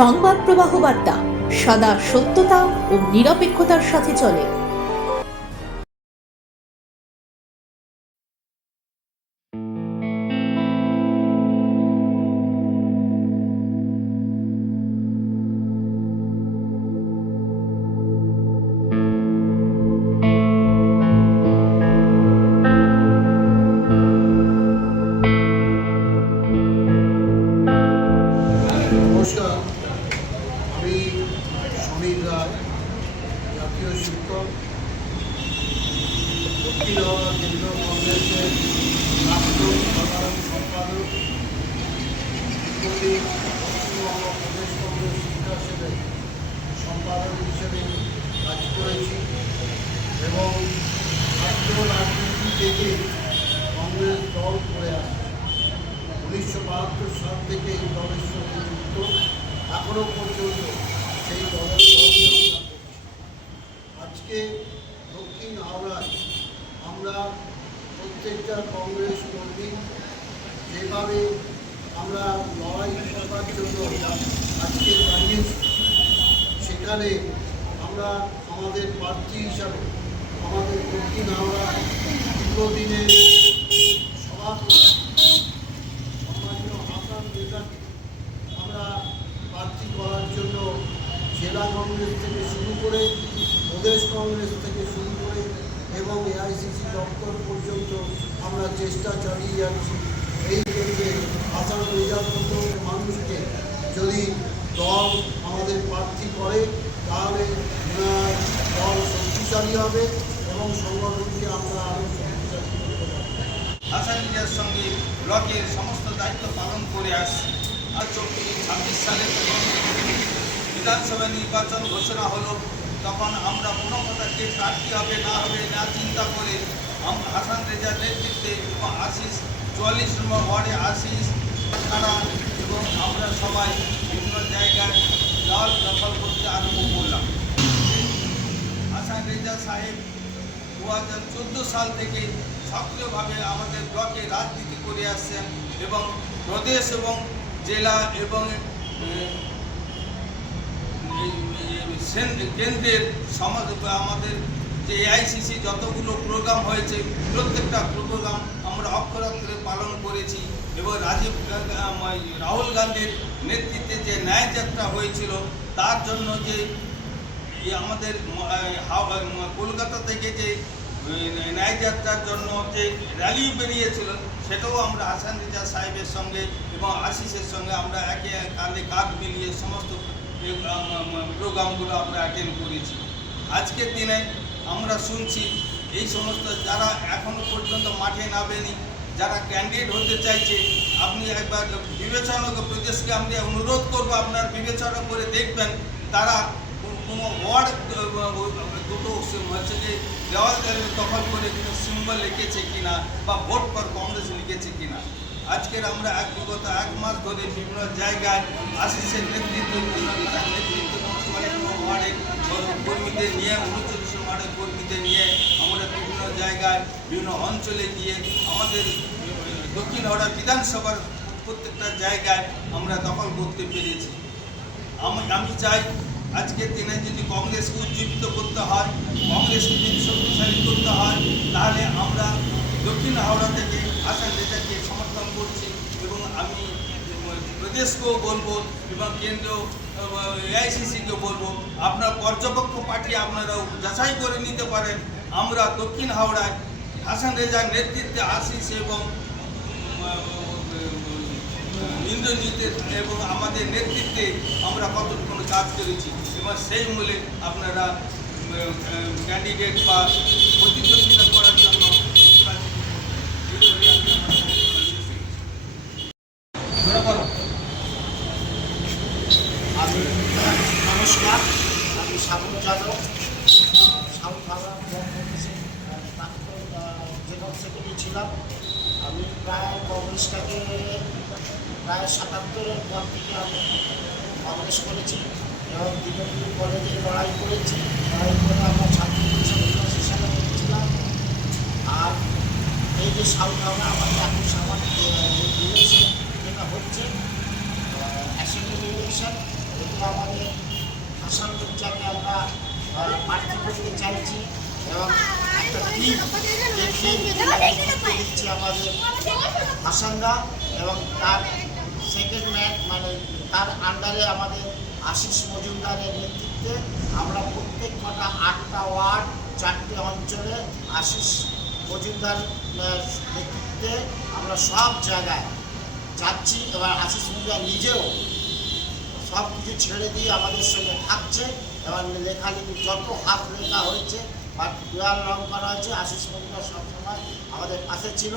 সংবাদ প্রবাহ বার্তা সদা সত্যতা ও নিরপেক্ষতার সাথে চলে। নমস্কার, আমি সমীর রায়, জাতীয় শিক্ষক, দক্ষিণ হাওড়া কেন্দ্রীয় কংগ্রেসের প্রাক্তন সাধারণ সম্পাদক, দীর্ঘদিন পশ্চিমবঙ্গ প্রদেশ কংগ্রেস শিক্ষা সেবের সম্পাদক হিসেবে কাজ করেছি এবং ছাত্র রাজনীতি থেকে কংগ্রেস দল করে আসে। 1972 সাল থেকে এই দলের সঙ্গে যুক্ত, এখনও পর্যন্ত সেই দলের সঙ্গে আমরা করছি। আজকে দক্ষিণ হাওড়ায় আমরা প্রত্যেকটা কংগ্রেস কর্মী যেভাবে আমরা লড়াই করবার জন্য আজকে দাঁড়িয়েছি, সেখানে আমরা আমাদের প্রার্থী হিসাবে আমাদের দক্ষিণ হাওড়া দীর্ঘদিনের সভাপতি আমরা প্রার্থী করার জন্য জেলা কংগ্রেস থেকে শুরু করে প্রদেশ কংগ্রেস থেকে শুরু করে এবং এআইসিসি দপ্তর পর্যন্ত আমরা চেষ্টা চালিয়ে যাচ্ছি। এই কেন্দ্রে হাসান রেজার মতো মানুষকে যদি দল আমাদের প্রার্থী করে তাহলে দল শক্তিশালী হবে এবং সংগঠনকে আমরা আরও শক্তিশালী করতে পারব। হাসান রেজার সঙ্গে ব্লকের সমস্ত দায়িত্ব পালন করে আসছি। 26 সালে বিধানসভা নির্বাচন ঘোষণা হলো, তখন আমরা কোনো কথা কে প্রার্থী হবে না হবে না চিন্তা করে হাসান রেজার নেতৃত্বে এবং 44 নম্বর ওয়ার্ডে তারা এবং আমরা সবাই বিভিন্ন জায়গায় দল দখল করতে আরম্ভ করলাম। হাসান রেজা সাহেব 2014 সাল থেকে সক্রিয়ভাবে আমাদের ব্লকে রাজনীতি করে আসছেন এবং প্রদেশ এবং জেলা এবং কেন্দ্রের আমাদের যে এআইসিসি যতগুলো প্রোগ্রাম হয়েছে প্রত্যেকটা প্রোগ্রাম আমরা অক্ষরে পালন করেছি এবং রাহুল গান্ধীর নেতৃত্বে যে ন্যায় যাত্রা হয়েছিল তার জন্য যে আমাদের কলকাতা থেকে যে ন্যায় যাত্রার জন্য যে র্যালি বেরিয়েছিল সেটাও আমরা হাসান রেজা সাহেবের সঙ্গে এবং আশিসের সঙ্গে আমরা একে কাঁধে কাঁধ মিলিয়ে সমস্ত প্রোগ্রামগুলো আমরা অ্যাটেন্ড করেছি। আজকের দিনে আমরা শুনছি এই সমস্ত যারা এখনও পর্যন্ত মাঠে নামেনি, যারা ক্যান্ডিডেট হতে চাইছে, আপনি একবার বিবেচনা প্রদেশকে আমি অনুরোধ করবো আপনার বিবেচনা করে দেখবেন তারা কোনো ওয়ার্ড দুটো হচ্ছে যে দেওয়াল দখল করে কোনো সিম্বল লিখেছে কিনা বা ভোট ফর কংগ্রেস লিখেছে কিনা। আজকের আমরা বিগত 1 মাস ধরে বিভিন্ন জায়গায় আশিসের নেতৃত্ব ওয়ার্ডে কর্মীদের নিয়ে 39 ওয়ার্ডের কর্মীদের নিয়ে আমরা বিভিন্ন জায়গায় বিভিন্ন অঞ্চলে গিয়ে আমাদের দক্ষিণ হাওড়া বিধানসভার প্রত্যেকটা জায়গায় আমরা দখল করতে পেরেছি। আমি চাই আজকের দিনে যদি কংগ্রেসকে উজ্জীবিত করতে হয়, কংগ্রেসকে যদি শক্তিশালী করতে হয়, তাহলে আমরা দক্ষিণ হাওড়া থেকে হাসান রেজাকে সমর্থন করছি এবং আমি প্রদেশকেও বলবো এবং কেন্দ্র এআইসিসিকেও বলবো আপনার পর্যবেক্ষক পাঠিয়ে আপনারাও যাচাই করে নিতে পারেন আমরা দক্ষিণ হাওড়ায় হাসান রেজার নেতৃত্বে আশিস এবং ইন্দ্রজিতের এবং আমাদের নেতৃত্বে আমরা কতটুকু কাজ করেছি এবং সেই মূলে আপনারা ক্যান্ডিডেট বা প্রতিদ্বন্দ্বিতা করার জন্য নমস্কার, আমি সাবন যাদব, সাউথ হাওড়া ব্লক কংগ্রেসের প্রাক্তন জেনারেল সেক্রেটারি ছিলাম। আমি প্রায় কংগ্রেসটাকে প্রায় 77-এর পর থেকে আমি কংগ্রেস করেছি এবং দীপকপুর কলেজে লড়াই করেছি। লড়াই করে আমরা ছাত্র পরিষদ হিসাবে হয়েছিলাম। আর এই যে সাউথ হাওড়া আমাদের এখন সামান্য ইলেকশন যেটা হচ্ছে অ্যাসেম্বলি ইলেকশন, আমাদের হাসান মির্জাকে আমরা প্রার্থী করতে চাইছি এবং একটা টিম দিচ্ছি আমাদের হাসানদা এবং তার সেকেন্ড ম্যান মানে তার আন্ডারে আমাদের আশিস মজুমদারের নেতৃত্বে আমরা প্রত্যেক কটা 8টা ওয়ার্ড 4টে অঞ্চলে আশিস মজুমদার নেতৃত্বে আমরা সব জায়গায় যাচ্ছি। এবার আশিস মজুমদার নিজেও সব কিছু ছেড়ে দিয়ে আমাদের সঙ্গে থাকছে। এবার লেখালেখি যত হাত লেখা হয়েছে বা দেওয়াল রং করা হয়েছে, আশিস মজুমদার সবসময় আমাদের পাশে ছিল,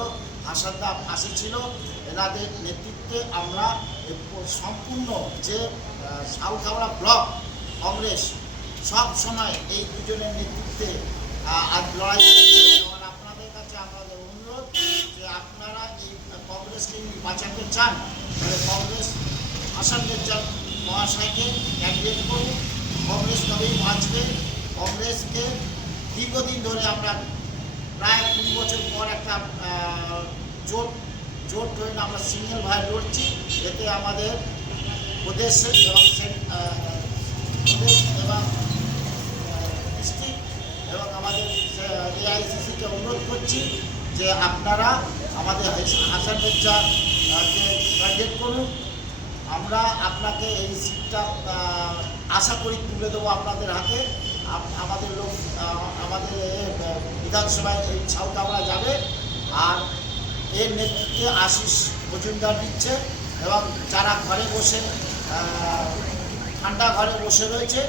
হাসানদা পাশে ছিল। এনাদের নেতৃত্বে আমরা সম্পূর্ণ যে সাউথ হাওড়া ব্লক কংগ্রেস সব সময় এই দুজনের নেতৃত্বে আজ লড়াই করছে। এবং আপনাদের কাছে আমাদের অনুরোধ যে আপনারা এই কংগ্রেসকে বাঁচাতে চান তাহলে কংগ্রেস হাসান মির্জা মহাশয়কে ক্যান্ডিডেট করুন। কংগ্রেস তবেই বাঁচবে। কংগ্রেসকে দীর্ঘদিন ধরে আমরা প্রায় 20 বছর পর একটা জোট ধরে আমরা সিঙ্গেল ভাই লড়ছি। এতে আমাদের প্রদেশ এবং ডিস্ট্রিক্ট এবং আমাদের এআইসিসিকে অনুরোধ করছি যে আপনারা আমাদের হাসান মির্জাকে ক্যান্ডিডেট করুন। আমরা আপনাকে এই সিটটা আশা করি তুলে দেবো আপনাদের হাতে। আমাদের লোক আমাদের বিধানসভায় এই সাউথ হাওড়া যাবে আর এর নেতৃত্বে আশিস মজুমদার দিচ্ছে। এবং যারা ঘরে বসে ঠান্ডা ঘরে বসে রয়েছে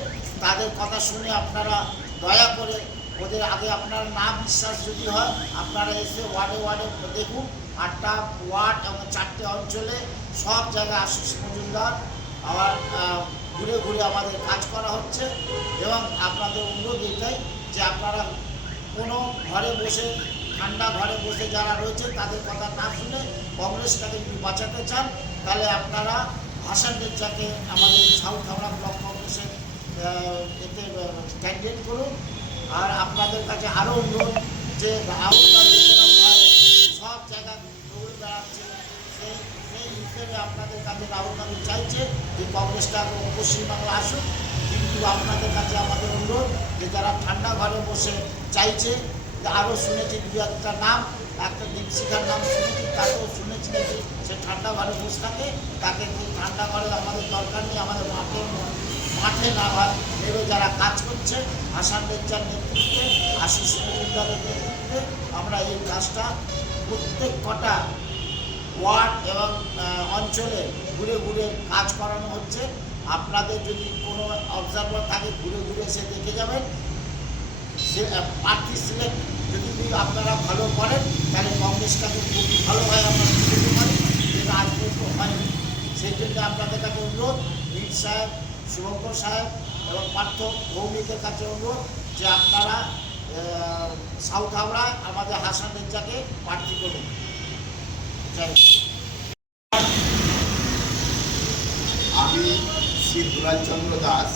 তাদের কথা শুনে আপনারা দয়া করে ওদের আগে আপনার না বিশ্বাস যদি হয় আপনারা এসে ওয়ার্ডে ওয়ার্ডে দেখুন। 8টা ওয়ার্ড এবং 4টে অঞ্চলে সব জায়গায় আশিস মজুমদার আবার ঘুরে ঘুরে আমাদের কাজ করা হচ্ছে। এবং আপনাদের অনুরোধ এটাই যে আপনারা কোনো ঘরে বসে ঠান্ডা ঘরে বসে যারা রয়েছে তাদের কথা না শুনে কংগ্রেসটাকে যদি বাঁচাতে চান তাহলে আপনারা হাসান মির্জাকে আমাদের সাউথ হাওড়া ব্লক কংগ্রেসের এতে ক্যান্ডিডেট করুন। আর আপনাদের কাছে আরও অনুরোধ যে রাহুল গান্ধী সব জায়গায় দৌড়ে বেড়াচ্ছে সেই হিসেবে আপনাদের কাছে রাহুল গান্ধী চাইছে যে কংগ্রেসটা পশ্চিমবাংলা আসুক। কিন্তু আপনাদের কাছে আমাদের অনুরোধ যে যারা ঠান্ডা ঘরে বসে চাইছে, আরও শুনেছি 2-1টা নাম, একটা দীপশিখার নাম শুনেছি, তাকেও শুনেছি নাকি সে ঠান্ডা ঘরে বসে থাকে। তাকে ঠান্ডা ঘরে আমাদের দরকার নেই, আমাদের মাঠে না হয় ভেবে যারা কাজ করছে হাসান মির্জার নেতৃত্বে আশিস মজুমদারের নেতৃত্বে আমরা এই কাজটা প্রত্যেক কটা ওয়ার্ড এবং অঞ্চলে ঘুরে ঘুরে কাজ করানো হচ্ছে। আপনাদের যদি কোনো অবজারভার থাকে ঘুরে ঘুরে এসে দেখে যাবেন। প্রার্থী সিলেক্ট যদি আপনারা ভালো করেন তাহলে কংগ্রেসটাকে খুব ভালোভাবে আমরা দিতে পারি, যেটা আজ পর্যন্ত হয়নি। সেই জন্য আপনাদের কাছে অনুরোধ, মীর সাহেব, শুভঙ্কর সাহেব এবং পার্থ ভৌমিকের কাছে অনুরোধ যে আপনারা সাউথ হাওড়া আমাদের হাসান মির্জাকে প্রার্থী করুন। জয়। আমি শ্রী দুলালচন্দ্র দাস,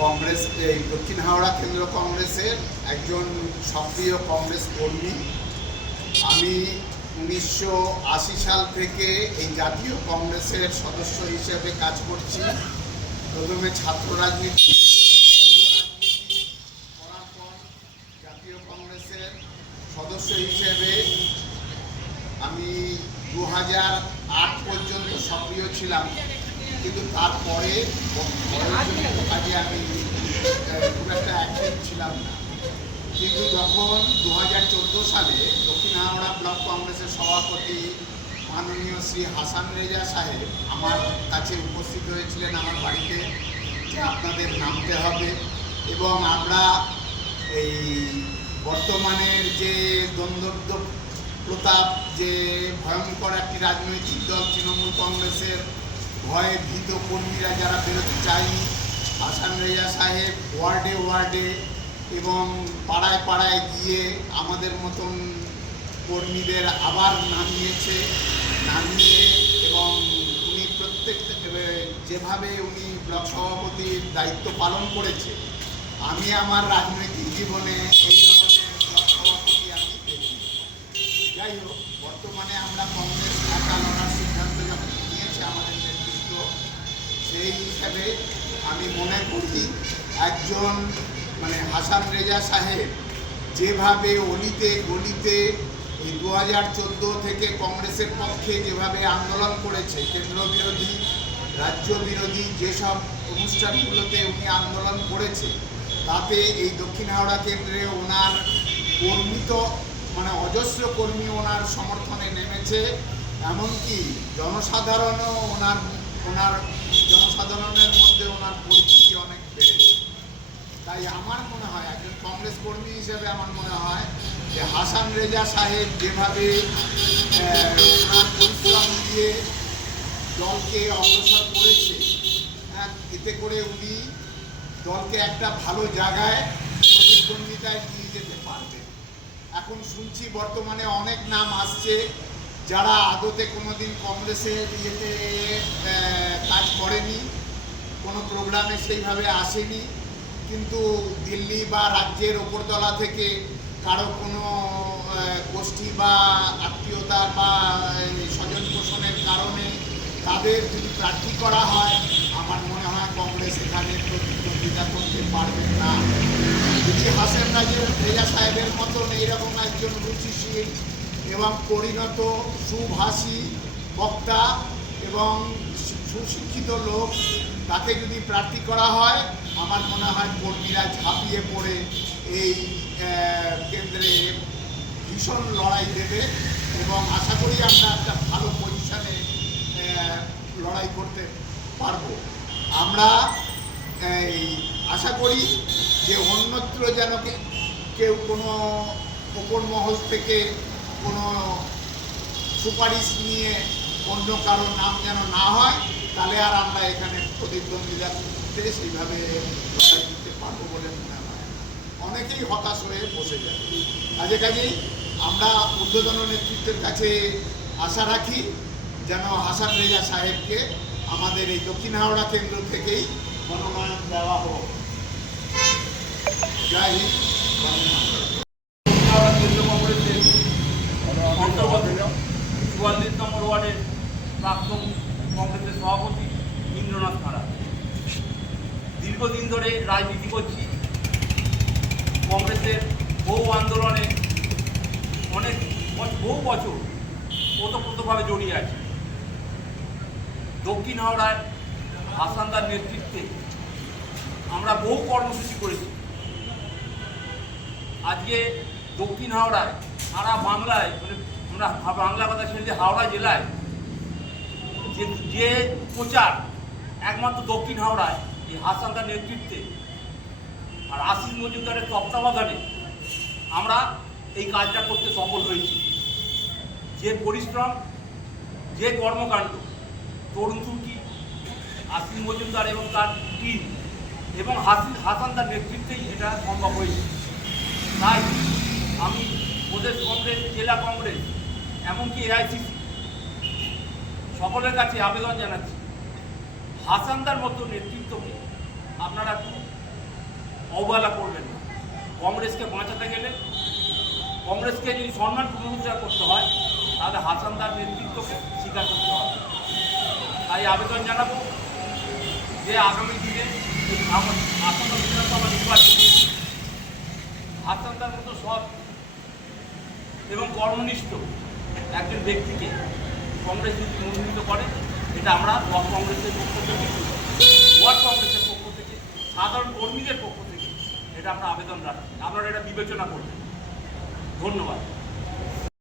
কংগ্রেস এই দক্ষিণ হাওড়া কেন্দ্র কংগ্রেসের একজন সক্রিয় কংগ্রেস কর্মী। আমি 1980 সাল থেকে এই জাতীয় কংগ্রেসের সদস্য হিসেবে কাজ করছি। প্রথমে ছাত্র রাজনীতি করার পর জাতীয় কংগ্রেসের সদস্য হিসেবে আমি 2008 পর্যন্ত সক্রিয় ছিলাম। কিন্তু তারপরে কাজে আমি খুব একটা অ্যাক্টিভ ছিলাম না। কিন্তু যখন 2014 সালে দক্ষিণ হাওড়া ব্লক কংগ্রেসের সভাপতি মাননীয় শ্রী হাসান রেজা সাহেব আমার কাছে উপস্থিত হয়েছিলেন আমার বাড়িতে যে আপনাদের নামতে হবে এবং আমরা এই বর্তমানের যে দ্বন্দ্ব প্রতাপ, যে ভয়ঙ্কর একটি রাজনৈতিক দল তৃণমূল কংগ্রেসের ভয়ে ভীত কর্মীরা যারা বেরোতে চায়নি, হাসান রেজা সাহেব ওয়ার্ডে ওয়ার্ডে এবং পাড়ায় পাড়ায় গিয়ে আমাদের মতন কর্মীদের আবার নামিয়ে এবং উনি প্রত্যেকটা যেভাবে উনি ব্লক সভাপতির দায়িত্ব পালন করেছে, আমি আমার রাজনৈতিক জীবনে এই ধরনের ব্লক সভাপতি আমি দেখিনি। যাই হোক, বর্তমানে আমরা কংগ্রেস একা লড়ার সিদ্ধান্ত যখন নিয়েছে আমাদের নেতৃত্ব, সেই হিসাবে আমি মনে করি একজন মানে হাসান রেজা সাহেব যেভাবে অলিতে গলিতে এই 2014 থেকে কংগ্রেসের পক্ষে যেভাবে আন্দোলন করেছে, কেন্দ্র বিরোধী রাজ্য বিরোধী যেসব অনুষ্ঠানগুলোতে উনি আন্দোলন করেছে, তাতে এই দক্ষিণ হাওড়া কেন্দ্রে ওনার কর্মী তো মানে অজস্র কর্মী ওনার সমর্থনে নেমেছে। এমনকি জনসাধারণও ওনার জনসাধারণের মধ্যে ওনার পরিচিতি অনেক বেড়েছে। তাই আমার মনে হয় একজন কংগ্রেস কর্মী হিসেবে আমার মনে হয় যে হাসান রেজা সাহেব যেভাবে ওনার পরিশ্রম দিয়ে দলকে অগ্রসর করেছে, এতে করে উনি দলকে একটা ভালো জায়গায় প্রতিদ্বন্দ্বিতায় নিয়ে যেতে পারবেন। এখন শুনছি বর্তমানে অনেক নাম আসছে যারা আদতে কোনোদিন কংগ্রেসের ইয়েতে কাজ করেনি, কোনো প্রোগ্রামে সেইভাবে আসেনি, কিন্তু দিল্লি বা রাজ্যের ওপরতলা থেকে কারো কোনো গোষ্ঠী বা আত্মীয়তার বা স্বজন পোষণের কারণে তাদের যদি প্রার্থী করা হয়, আমার মনে হয় কংগ্রেস এখানে প্রতিদ্বন্দ্বিতা করতে পারবে না। যদি হাসান রেজা সাহেবের মতন এইরকম একজন রুচিশীল এবং পরিণত সুভাষী বক্তা এবং সুশিক্ষিত লোক, তাকে যদি প্রার্থী করা হয়, আমার মনে হয় কর্মীরা ঝাঁপিয়ে পড়ে এই কেন্দ্রে ভীষণ লড়াই দেবে এবং আশা করি আমরা একটা ভালো পজিশনে লড়াই করতে পারবো। আমরা আশা করি যে অন্যত্র যেন কেউ কোনো ওপর মহল থেকে কোনো সুপারিশ নিয়ে অন্য কারো নাম যেন না হয়, তাহলে আর আমরা এখানে প্রতিদ্বন্দ্বিতা করতে সেইভাবে লড়াই করতে পারবো বলে মনে হয়। অনেকেই হতাশ হয়ে বসে যাবে। কাজেই আমরা ঊর্ধ্বতন নেতৃত্বের কাছে আশা রাখি যেন হাসান রেজা সাহেবকে আমাদের এই দক্ষিণ হাওড়া কেন্দ্র থেকেই মনোনয়ন দেওয়া হোক। জয় হিন্দ। কেন্দ্রীয় কংগ্রেসের অন্তর্গত 44 নম্বর ওয়ার্ডের প্রাক্তন কংগ্রেসের সভাপতি ইন্দ্রনাথ খাড়া। দীর্ঘদিন ধরে রাজনীতি করছি, কংগ্রেসের বহু আন্দোলনে বহু বছর ওতপ্রোতভাবে জড়িয়ে আছে। দক্ষিণ হাওড়ায় হাসানদার নেতৃত্বে আমরা বহু কর্মসূচি করেছি। আজকে দক্ষিণ হাওড়ায় সারা বাংলায়, মানে আমরা বাংলা কথা ছেড়ে হাওড়া জেলায় যে প্রচার একমাত্র দক্ষিণ হাওড়ায় এই হাসানদার নেতৃত্বে আর আশিস মজুমদারের তত্ত্বাবধানে আমরা এই কাজটা করতে সফল হয়েছি। যে পরিশ্রম, যে কর্মকাণ্ড তরুণ তুর্কি, আশিস মজুমদার এবং তার টিম এবং হাসানদার নেতৃত্বেই এটা সম্ভব হয়েছে। তাই আমি প্রদেশ কংগ্রেস, জেলা কংগ্রেস, এমনকি এআইসিসি সকলের কাছে আবেদন জানাচ্ছি, হাসানদার মতো নেতৃত্বকে আপনারা একটু অবহেলা করবেন না। কংগ্রেসকে বাঁচাতে গেলে, কংগ্রেসকে যদি সম্মান পুনরুদ্ধার করতে হয়, তাহলে হাসানদার নেতৃত্বকে স্বীকার করতে হবে। তাই আবেদন জানাবো যে আগামী দিনে আসাম বিধানসভা নির্বাচনে হাসানদার মতো সৎ এবং কর্মনিষ্ঠ একজন ব্যক্তিকে কংগ্রেস যদি মনোনীত করে, এটা আমরা ব্লক কংগ্রেসের পক্ষ থেকে, ওয়ার্ড কংগ্রেসের পক্ষ থেকে, সাধারণ কর্মীদের পক্ষ থেকে এটা আমরা আবেদন রাখি। আপনারা এটা বিবেচনা করবেন। ধন্যবাদ।